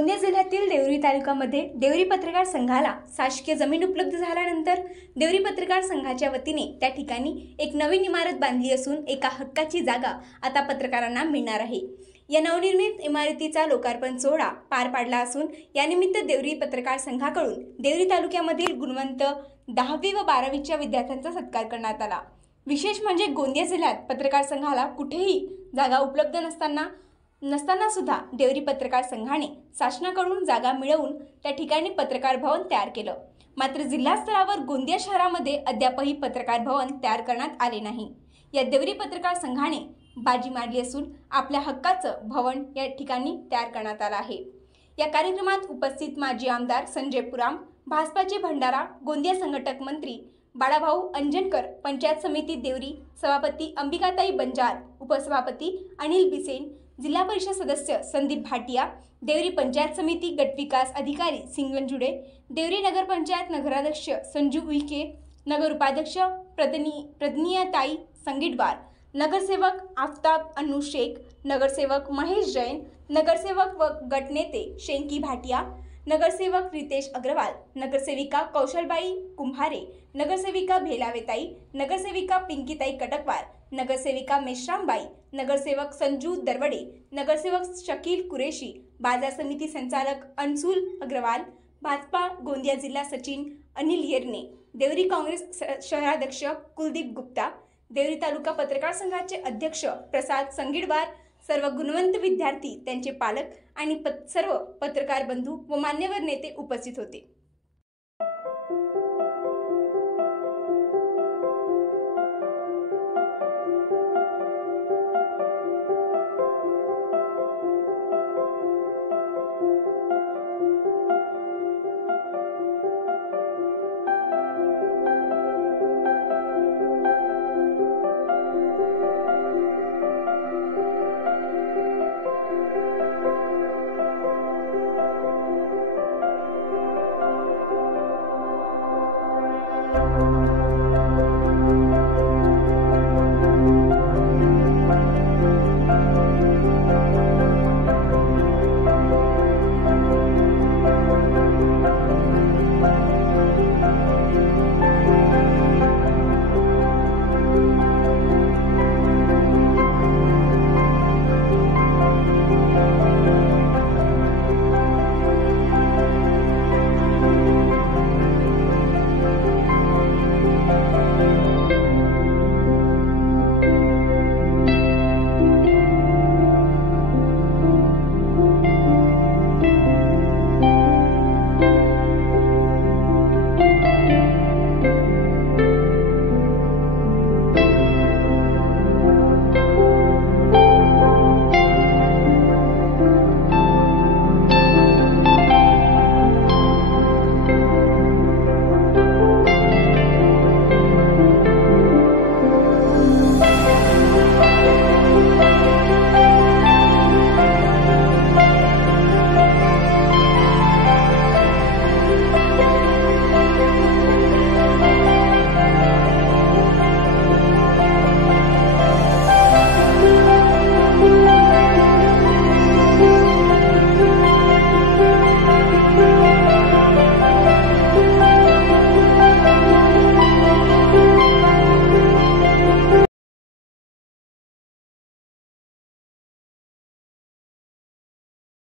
गोंदिया जिल्ह्यातील देवरी तालुक्यामध्ये देवरी पत्रकार संघाला शासकीय जमीन उपलब्ध झाल्यानंतर देवरी पत्रकार संघाच्या वतीने त्या ठिकाणी एक नवीन इमारत बांधली असून एका हक्काची जागा आता पत्रकारांना मिळणार आहे। या नवनिर्मित इमारतीचा लोकार्पण सोहळा पार पडला असून यानिमित्त देवरी पत्रकार संघाकडून देवरी तालुक्यामधील गुणवंत 10वी व 12वीच्या विद्यार्थ्यांचा सत्कार करण्यात आला। विशेष म्हणजे गोंदिया जिल्ह्यात पत्रकार संघाला कुठेही जागा उपलब्ध नसताना सुद्धा देवरी पत्रकार संघाने शासनाकडून जागा मिळवून त्या ठिकाणी पत्रकार भवन तयार केलं। मात्र जिल्हा स्तरावर गोंदिया शहरामध्ये अद्यापही पत्रकार भवन तयार करण्यात आले नाही। या देवरी पत्रकार संघाने बाजी मारली असून आपल्या हक्काचं भवन या ठिकाणी तयार करण्यात आलं आहे। या कार्यक्रमात उपस्थित माजी आमदार संजय पुराम, भाजपाचे भंडारा गोंदिया संघटक मंत्री बाळाभाऊ अंजनकर, पंचायत समिती देवरी सभापती अंबिकाताई बंजार, उपसभापती अनिल बिसेन, जिल्हा परिषद सदस्य संदीप भाटिया, देवरी पंचायत समिती गट विकास अधिकारी सिंगनजुडे, देवरी नगर पंचायत नगराध्यक्ष संजू उईके, नगर उपाध्यक्ष प्रदनीयताई संगीटवार, नगरसेवक आफ्ताब अन्नू शेख, नगरसेवक महेश जैन, नगरसेवक व गट नेते शेंकी भाटिया, नगरसेवक रितेश अग्रवाल, नगरसेविका कौशलबाई कुंभारे, नगरसेविका भेलावेताई, नगरसेविका पिंकीताई कटकवार, नगरसेविका मेश्रामबाई, नगरसेवक संजू दरवडे, नगरसेवक शकील कुरेशी, बाजार समिती संचालक अंशुल अग्रवाल, भाजपा गोंदिया जिल्हा सचिव अनिल येरने, देवरी काँग्रेस शहराध्यक्ष कुलदीप गुप्ता, देवरी तालुका पत्रकार संघाचे अध्यक्ष प्रसाद संगीडवार, सर्व गुणवंत विद्यार्थी, त्यांचे पालक आणि सर्व पत्रकार बंधू व मान्यवर नेते उपस्थित होते।